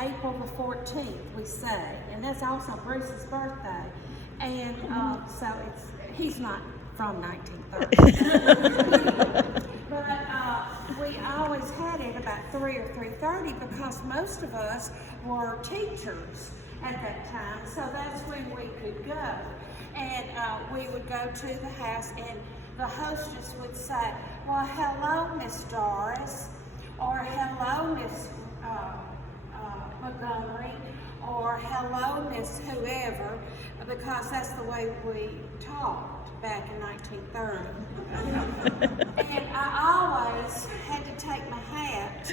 April the 14th, we say, and that's also Bruce's birthday. And so he's not from 1930. But we always had it about 3 or 3:30 because most of us were teachers at that time, so that's when we could go. And we would go to the house, and the hostess would say, well, hello, Miss Dorris, or hello, Miss Montgomery, or hello, Miss whoever, because that's the way we talked back in 1930. And I always had to take my hat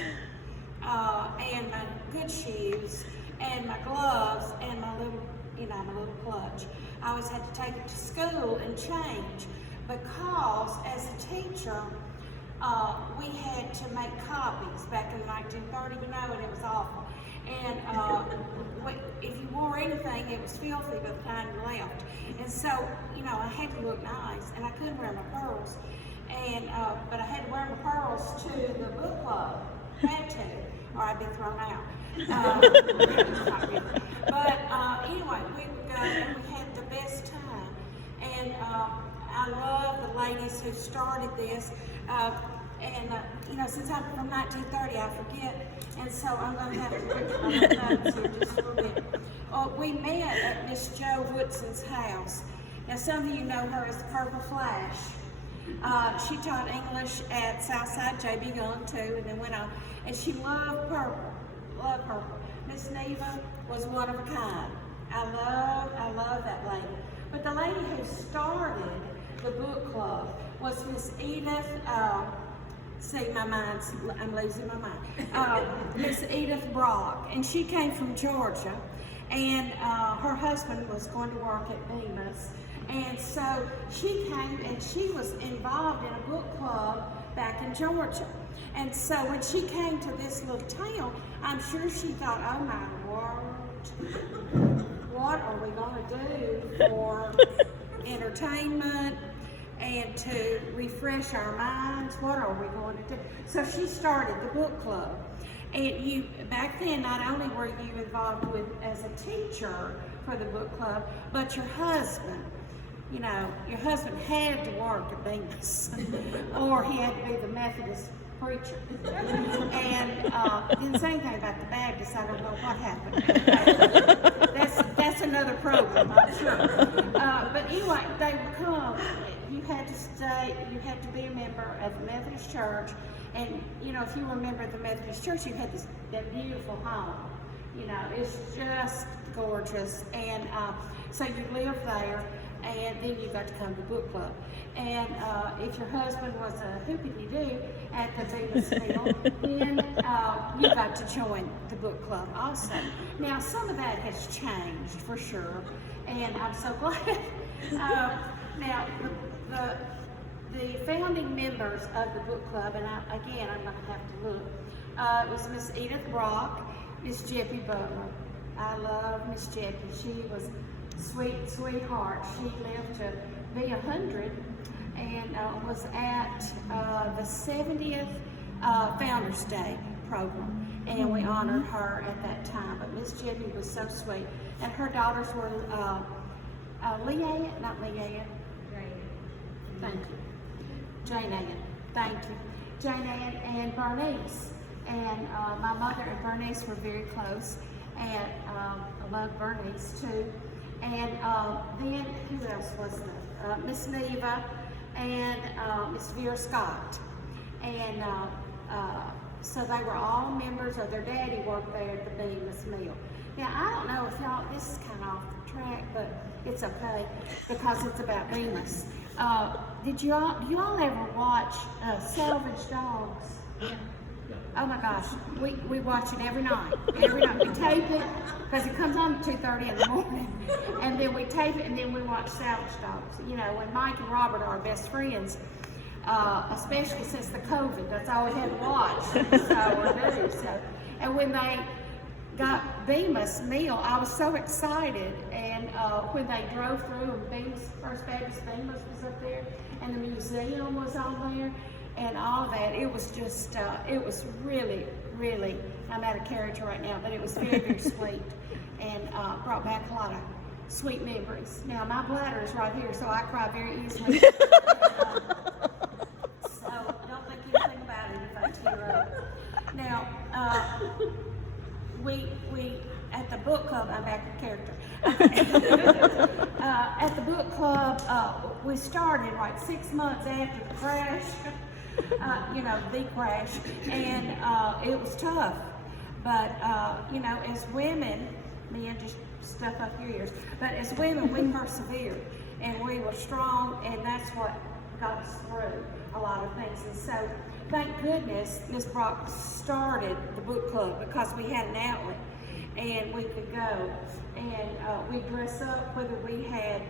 and my good shoes and my gloves and my little, my little clutch. I always had to take it to school and change because as a teacher, we had to make copies back in 1930, and it was awful. And if you wore anything, it was filthy by the time you left. And so, I had to look nice, and I couldn't wear my pearls. And but I had to wear my pearls to the book club, had to, or I'd be thrown out. But anyway, we would go, and we had the best time. And I love the ladies who started this. Since I'm from 1930, I forget, and so I'm going to have to look at my notes here just a little bit. We met at Miss Jo Woodson's house. Now, some of you know her as the Purple Flash. She taught English at Southside J.B. Young, too, and then went on. And she loved purple, loved purple. Miss Neva was one of a kind. I love that lady. But the lady who started the book club was Miss Edith, I'm losing my mind. Miss Edith Brock, and she came from Georgia, and her husband was going to work at Bemis, and so she came and she was involved in a book club back in Georgia. And so when she came to this little town, I'm sure she thought, oh my word, what are we going to do for entertainment and to refresh our minds? What are we going to do? So she started the book club. And back then, not only were you involved as a teacher for the book club, but your husband. Your husband had to work at Bemis, or he had to be the Methodist preacher. And didn't say anything about the Baptist. I don't know what happened. That's another program, I'm sure. But anyway, they would come. You had to stay. You had to be a member of the Methodist Church. And if you were a member of the Methodist Church, you had that beautiful home. It's just gorgeous. And so you lived there, and then you got to come to book club. And if your husband was a hoopity-doo at the Bemis meal, then you got to join the book club also. Now, some of that has changed for sure, and I'm so glad. Now, the founding members of the book club, and I'm going to have to look, was Miss Edith Brock, Miss Jeppy Butler. I love Miss Jeppy. She was sweetheart. She lived to be 100 and was at the 70th Founders Day program, and we honored her at that time. But Miss Jeppy was so sweet, and her daughters were Jane Ann and Bernice. And my mother and Bernice were very close, and I loved Bernice too. And then who else was there? Miss Neva and Miss Vera Scott. And so they were all members, or their daddy worked there at the Bemis Mill. Now, I don't know if y'all, this is kind of off the track, but it's okay because it's about Bemis. Do you all ever watch Salvage Dogs? Yeah. Oh my gosh, we watch it every night. Every night we tape it because it comes on at 2:30 in the morning, and then we tape it and then we watch Salvage Dogs. When Mike and Robert are our best friends, especially since the COVID, that's all we had to watch. And when they got Bemis Mill, I was so excited. And when they drove through, and First Baptist Bemis was up there, and the museum was on there, and all of that. It was just, it was really, really, I'm out of character right now, but it was very, very sweet, and brought back a lot of sweet memories. Now, my bladder is right here, so I cry very easily. So don't think anything about it if I tear up. Now, we at the book club, I'm back in character. At the book club, we started like 6 months after the crash, the crash, and it was tough. But, as women, men just stuff up your ears, but as women, we persevered, and we were strong, and that's what got us through a lot of things. And so, thank goodness Miss Brock started the book club, because we had an outlet and we could go, and we dress up, whether we had,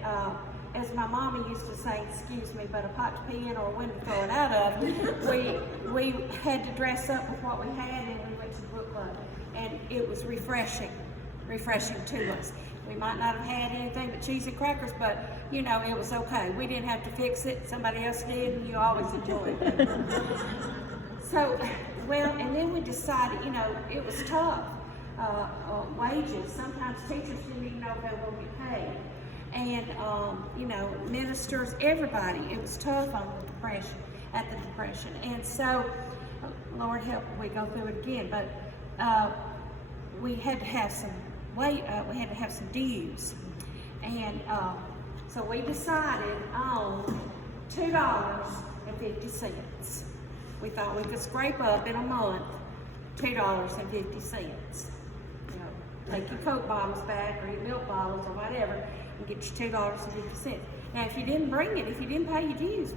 as my mama used to say, excuse me, but a pot to pee in or a window to throw it out of, we had to dress up with what we had, and we went to the book club, and it was refreshing to us. We might not have had anything but cheese and crackers, but it was okay. We didn't have to fix it, somebody else did, and you always enjoyed it. So, and then we decided, it was tough. Wages, sometimes teachers didn't even know if they were going to be paid. And, ministers, everybody, it was tough on the depression. And so, Lord help, we go through it again, but we had to have some dues. And so we decided on $2.50. We thought we could scrape up in a month $2.50. Take your Coke bottles back or your milk bottles or whatever and get your $2.50. Now, if you didn't bring it, if you didn't pay your dues,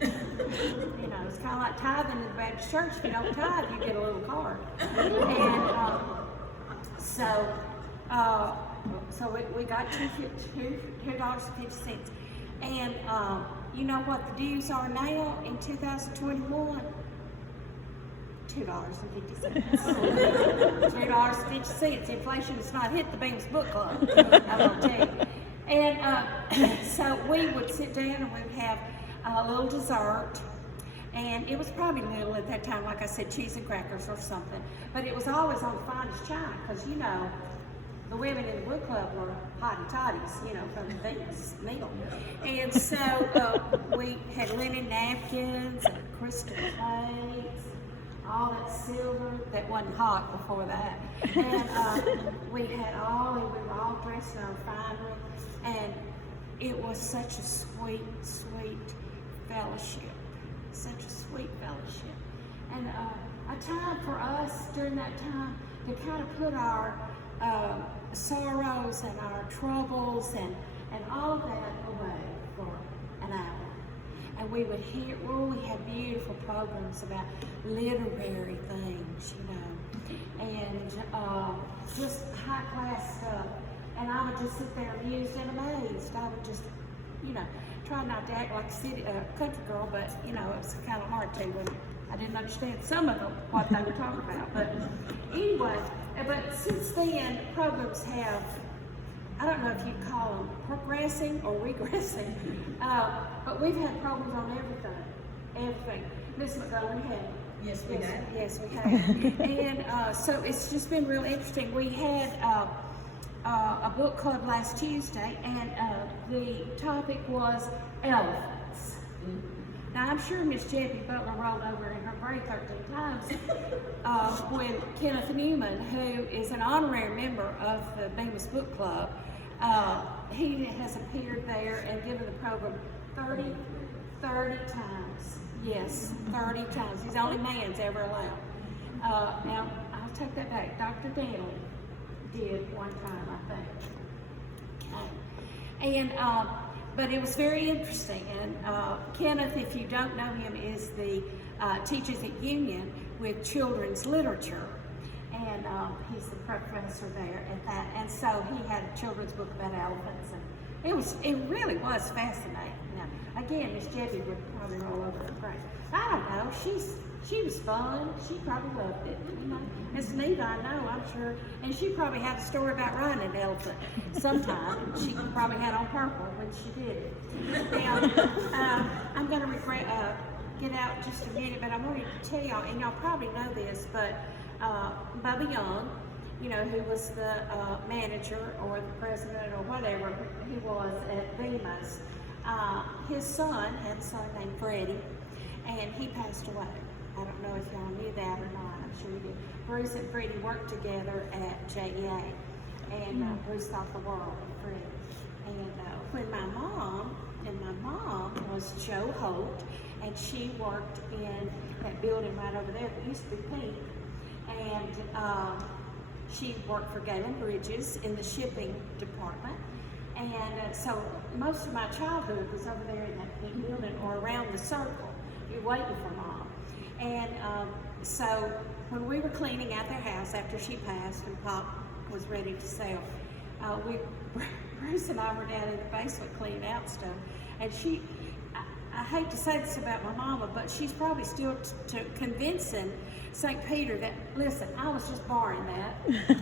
it's kind of like tithing in the Baptist church. If you don't tithe, you get a little card. And so we got $2.50. And you know what the dues are now in 2021? $2.50. $2.50. Inflation has not hit the Bemis Book Club, I will tell you. And so we would sit down and we would have a little dessert. And it was probably little at that time, like I said, cheese and crackers or something. But it was always on the finest china, because, the women in the book club were hotty-toddies, from the Bemis meal. And so we had linen napkins and crystal plates, all that silver that wasn't hot before that. And we were all dressed in our finery, and it was such a sweet, sweet fellowship. Such a sweet fellowship. And a time for us during that time to kind of put our sorrows and our troubles and all of that away for an hour. And we would we had beautiful programs about literary things, and just high class stuff. And I would just sit there amused and amazed. I would just, try not to act like a country girl, but it was kind of hard to when I didn't understand some of them, what they were talking about. But anyway, but since then, programs have, I don't know if you'd call them progressing or regressing, but we've had programs on everything. Miss McGowan had. Yes, we have. Yes, we have. And so it's just been real interesting. We had a book club last Tuesday, and the topic was elephants. Now, I'm sure Miss Jeffy Butler rolled over in her grave 13 times when Kenneth Newman, who is an honorary member of the Bemis Book Club, he has appeared there and given the program 30 times. Yes, 30 times. He's the only man's ever allowed. Now, I'll take that back. Dr. Danley did one time, I think. Okay. And but it was very interesting. And Kenneth, if you don't know him, is the teaches at Union with children's literature, and he's the professor there at that. And so he had a children's book about elephants, and it really was fascinating. Now, again, Miss Jeffy would probably roll over her grave. I don't know. She was fun. She probably loved it. Miss Neva, I know, I'm sure, and she probably had a story about riding an elephant sometime. She probably had on purple when she did it. Now, I'm going to get out just a minute, but I wanted to tell y'all, and y'all probably know this, but Bubba Young, you know, who was the manager or the president or whatever he was at Bemis, his son had a son named Freddie, and he passed away. I don't know if y'all knew that or not. I'm sure you did. Bruce and Freddie worked together at JEA, and Bruce thought the world of Freddie. And when my mom was Jo Holt, and she worked in that building right over there that used to be pink, and she worked for Galen Bridges in the shipping department. And so most of my childhood was over there in that pink building or around the circle. You're waiting for Mom. And so when we were cleaning out their house after she passed and Pop was ready to sell, Bruce and I were down in the basement cleaning out stuff. And I hate to say this about my mama, but she's probably still convincing St. Peter that, listen, I was just borrowing that.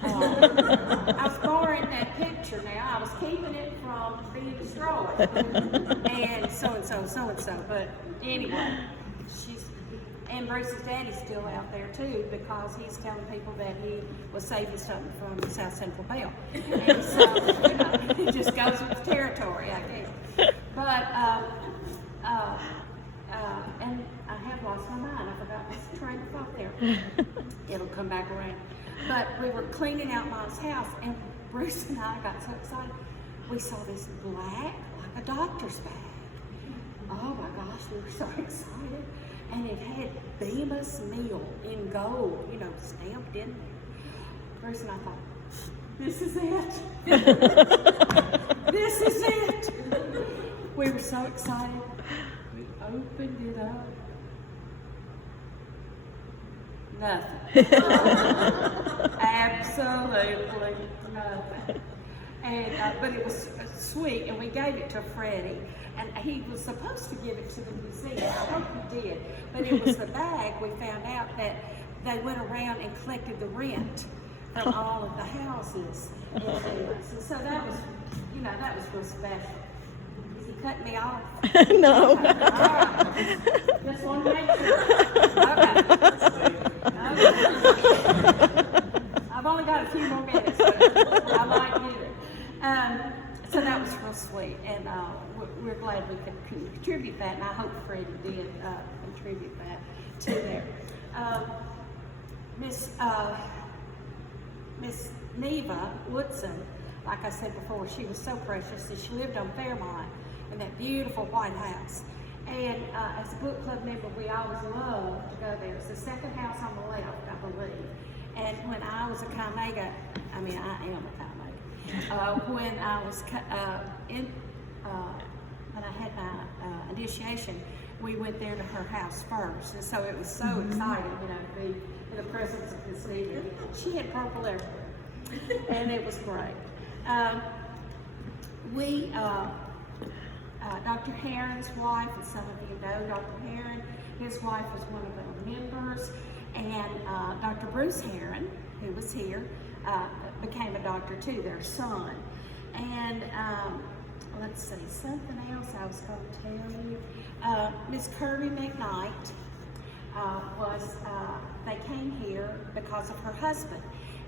I was borrowing that picture now. I was keeping it from being destroyed. And so. But anyway, and Bruce's daddy's still out there too, because he's telling people that he was saving something from South Central Bell. And so, you know, it just goes with the territory, I guess. But, and I have lost my mind. I forgot my train of thought there. It'll come back around. But we were cleaning out Mom's house, and Bruce and I got so excited. We saw this black, like a doctor's bag. Oh my gosh, we were so excited. And it had Bemis meal in gold, you know, stamped in there. Bruce and I thought, this is it. This is it. We were so excited. We opened it up. Nothing. Absolutely nothing. And but it was sweet, and we gave it to Freddie, and he was supposed to give it to the museum. I hope he did, but it was the bag. We found out that they went around and collected the rent from all of the houses in Bemis, and so that was, you know, that was real special. Is he cutting me off? No. Okay. All right. Just want to make sure. Okay. I've only got a few more minutes, but I might get it. So that was real sweet, and we're glad we could contribute that, and I hope Freddie did contribute that to there. Miss Neva Woodson, like I said before, she was so precious, and she lived on Fairmont in that beautiful white house. And as a book club member, we always loved to go there. It's the second house on the left, I believe. And when I was a Chi Omega, I mean, I am a Chi Omega. When I was when I had my initiation, we went there to her house first, and so it was so exciting, you know, to be in the presence of this lady. She had purple everywhere, and it was great. Dr. Heron's wife, and some of you know Dr. Heron, his wife was one of our members, and Dr. Bruce Heron, who was here, became a doctor too, their son. And let's see, something else I was going to tell you. Miss Kirby McKnight they came here because of her husband,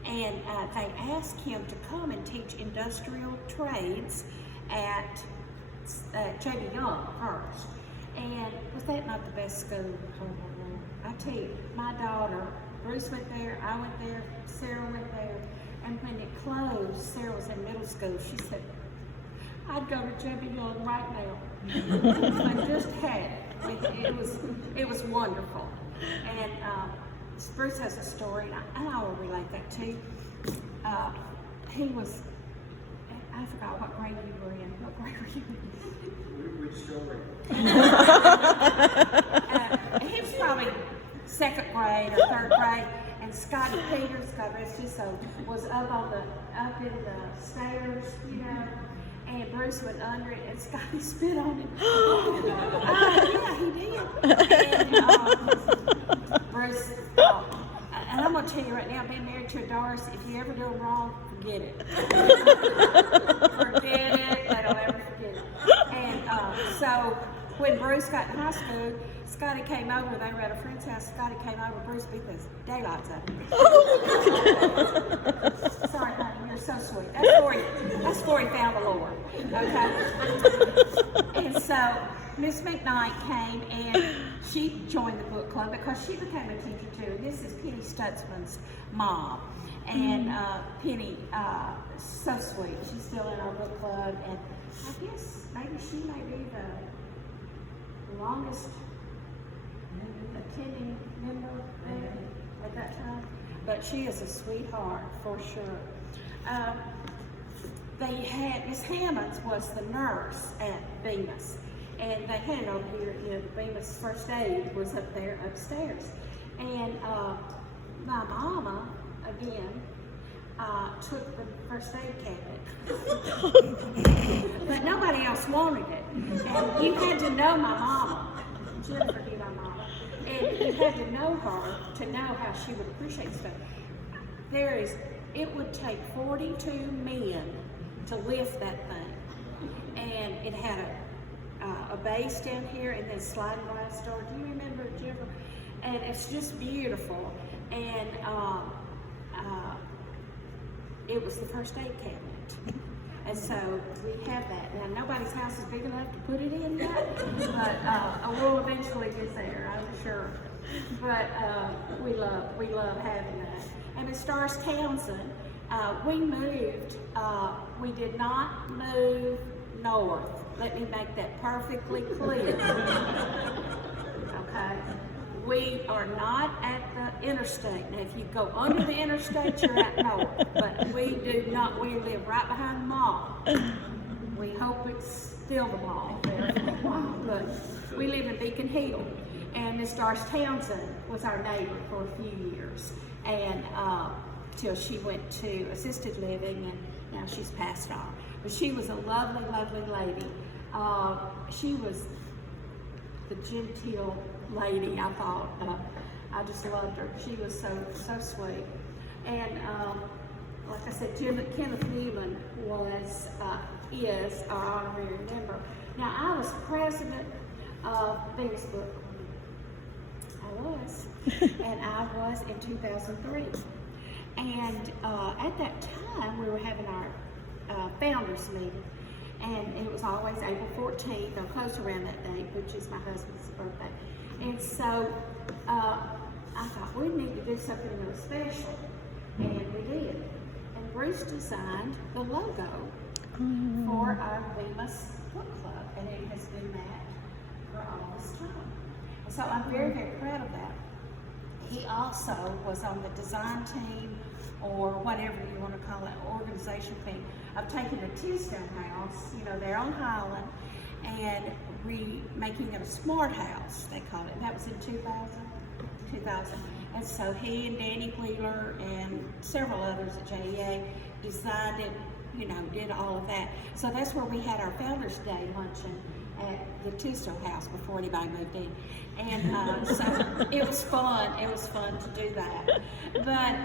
and they asked him to come and teach industrial trades at J.B. Young first. And was that not the best school? I tell you, my daughter, Bruce went there, I went there, Sarah went there, and when it closed, Sarah was in middle school, she said, I'd go to J.B. Young right now. I just had it. It was wonderful. And Bruce has a story, and I will relate that too. He was, I forgot what grade you were in. What grade were you in? Which story? He was probably second grade or third grade, and Scotty Peters, God rest his soul, was up in the stairs, you know, and Bruce went under it, and Scotty spit on him. Yeah, he did. And Bruce, and I'm gonna tell you right now, being married to a Doris, if you ever do them wrong, forget it. Forget it. They don't ever forget it. And so when Bruce got in high school, Scotty came over. They were at a friend's house. Scotty came over. Bruce beat the daylights out of him. Sorry, honey, you're so sweet. That's before he found the Lord. Okay. And so Miss McKnight came and she joined the book club because she became a teacher too. And this is Penny Stutzman's mom. And Penny, so sweet. She's still in our book club, and I guess maybe she may be the longest attending member there at that time. But she is a sweetheart for sure. They had Miss Hammonds was the nurse at Bemis, and they had it over here. You know, the Bemis first aid was up there upstairs, and my mama again took the first aid cabinet, but nobody else wanted it. And you had to know my mama. Jennifer knew my mama, and you had to know her to know how she would appreciate stuff. It would take 42 men to lift that thing, and it had a base down here and then sliding glass door. Do you remember it, Jennifer? And it's just beautiful. And it was the first aid cabinet. And so we have that. Now, nobody's house is big enough to put it in yet, but we'll eventually get there, I'm sure. But we love having that. And Miss Doris Townsend, we moved, we did not move north. Let me make that perfectly clear. Okay? We are not at the interstate. Now, if you go under the interstate, you're at north. But we do not. We live right behind the mall. We hope it's still the mall there for a while. But we live in Beacon Hill. And Miss Doris Townsend was our neighbor for a few years. And till she went to assisted living, and now she's passed on. But she was a lovely, lovely lady. She was the genteel lady, I thought. I just loved her. She was so sweet. And like I said, Kenneth Newman is our honorary member. Now, I was president of Bemis Book. I was. And I was in 2003. And at that time, we were having our founders meeting. And it was always April 14th, or close around that date, which is my husband's birthday. And so I thought we need to do something real special, and we did. And Bruce designed the logo for our Bemis Book Club, and it has been that for all this time. And so I'm very, very proud of that. He also was on the design team, or whatever you want to call it, organization thing, of taking the Tisdale House, you know, they're on Highland, and making it a smart house, they call it. That was in 2000. And so he and Danny Wheeler and several others at JEA designed it, you know, did all of that. So that's where we had our Founders Day luncheon at the Tisdale House before anybody moved in. And so it was fun. It was fun to do that. But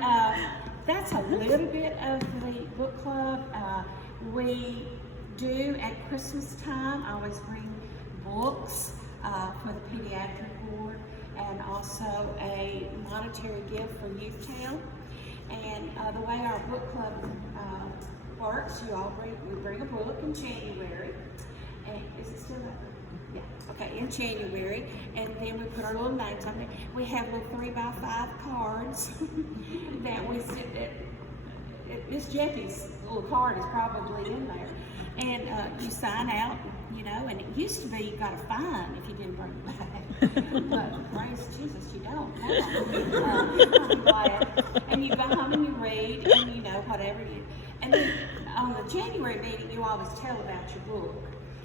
that's a little bit of the book club. We do at Christmas time always bring books for the pediatric ward, and also a monetary gift for Youthtown. And the way our book club works, we bring a book in January. And is it still up? Yeah. Okay, in January, and then we put our little names on there. We have little 3x5 cards that we sit at. Miss Jeffy's little card is probably in there, and you sign out, you know. And it used to be you got a fine if you didn't bring it back, but praise Jesus, you don't now. I'm glad. And you go home and you read, and you know whatever you. And then on the January meeting, you always tell about your book.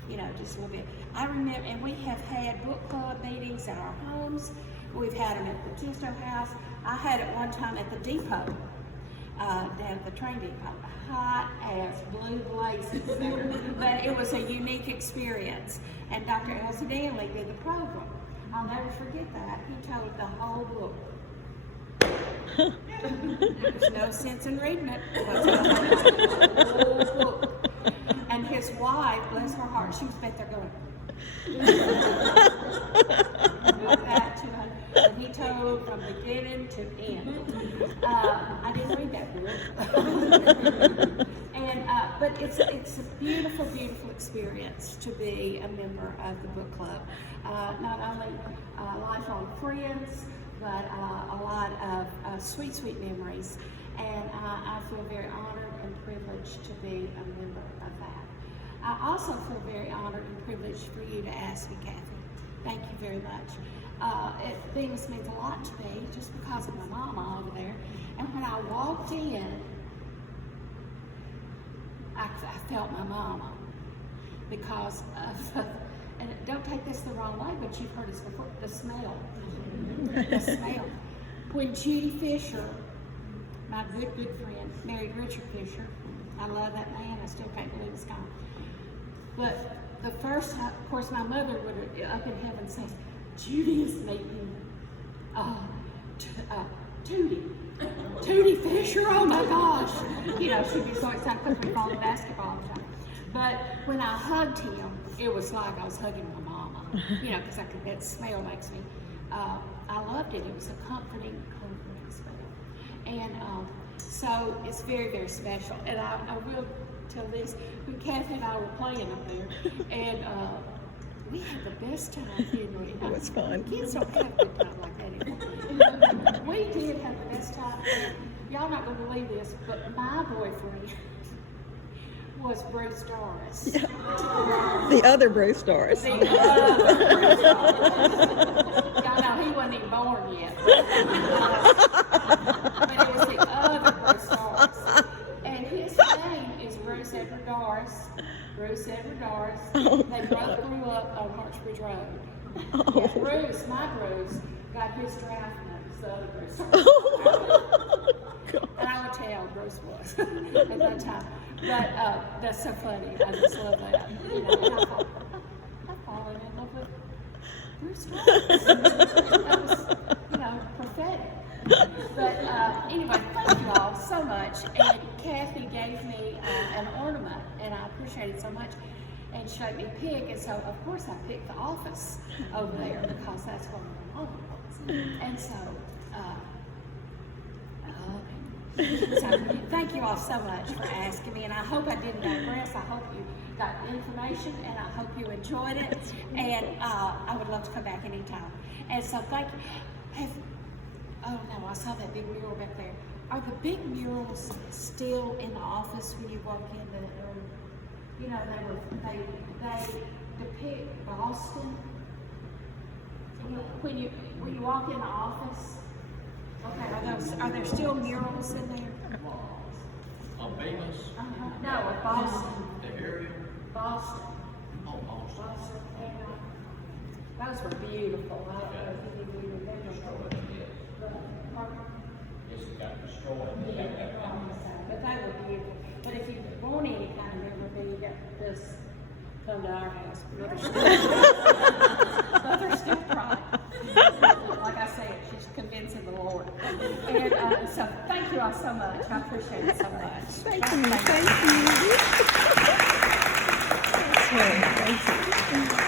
You know, just a little bit. I remember, and we have had book club meetings at our homes. We've had them at the Tisdale House. I had it one time at the depot, down at the train depot. Hot as blue blazes there. But it was a unique experience. And Dr. Elsie Danley did the program. I'll never forget that. He told the whole book. There's no sense in reading it. The whole book. And his wife, bless her heart, she was back there going. like that, 200. And he told from beginning to end. I didn't read that book. But it's a beautiful, beautiful experience to be a member of the book club. Not only lifelong friends, but a lot of sweet, sweet memories. And I feel very honored and privileged to be a member of that. I also feel very honored and privileged for you to ask me, Kathy. Thank you very much. Bemis means a lot to me just because of my mama over there. And when I walked in, I felt my mama because of, and don't take this the wrong way, but you've heard this before, the smell. The smell. When Judy Fisher, my good friend, married Richard Fisher, I love that man, I still can't believe it's gone. But the first time, of course, my mother would have up in heaven said, Judy is meeting Judy Fisher, oh my gosh. You know, she'd be so excited because we called him basketball all the time. But when I hugged him, it was like I was hugging my mama, you know, because that smell makes me, I loved it. It was a comforting smell. And so it's very, very special. And I will tell this, when Kathy and I were playing up there, and we had the best time, didn't we? It was fun. Kids don't have a good time like that anymore. We did have the best time. And y'all not going to believe this, but my boyfriend was Bruce Dorris. Yeah. The other Bruce Dorris. The other Bruce Dorris. Y'all know he wasn't even born yet. But it was the other Bruce Dorris. And his name is Bruce Edward Dorris. Bruce Edward Dorris. They both grew up on Hartsbridge Road. Oh. And Bruce, my Bruce, got his draft numbers, the other Bruce. And I would tell Bruce was at that time. But that's so funny. I just love that. You know, and I've fallen in love with Bruce Dorris. That was, you know, prophetic. But anyway, thank you all so much. And Kathy gave me an ornament, and I appreciate it so much. And she let me pick, and so of course I picked the office over there because that's where my mom was. And so, thank you all so much for asking me, and I hope I didn't digress. I hope you got information, and I hope you enjoyed it. And I would love to come back anytime. And so thank you. Oh no, I saw that big mural back there. Are the big murals still in the office when you walk in the room? You know, they depict Boston. When you walk in the office. Okay, are there still murals in there? On Bemis? No, of Boston. The area? Boston. Oh, Boston. Boston. Those were beautiful. I don't know if you remember. Yes, it got destroyed. But they were beautiful. But if you want any kind of memorabilia, just come to our house. Mother's still crying. Like I said, she's convincing the Lord. And so thank you all so much. I appreciate it so much. Thank you. Thank you. That's right. Thank you.